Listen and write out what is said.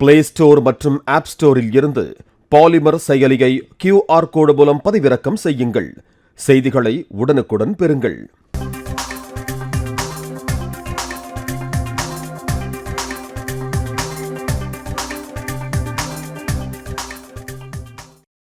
Play store மற்றும் app ஸ்டோரில் இருந்து பாலிமர் செயலியை QR கோடு மூலம் பதிவிறக்கம் செய்யுங்கள். செய்திகளை உடனுக்குடன் பெறுங்கள்.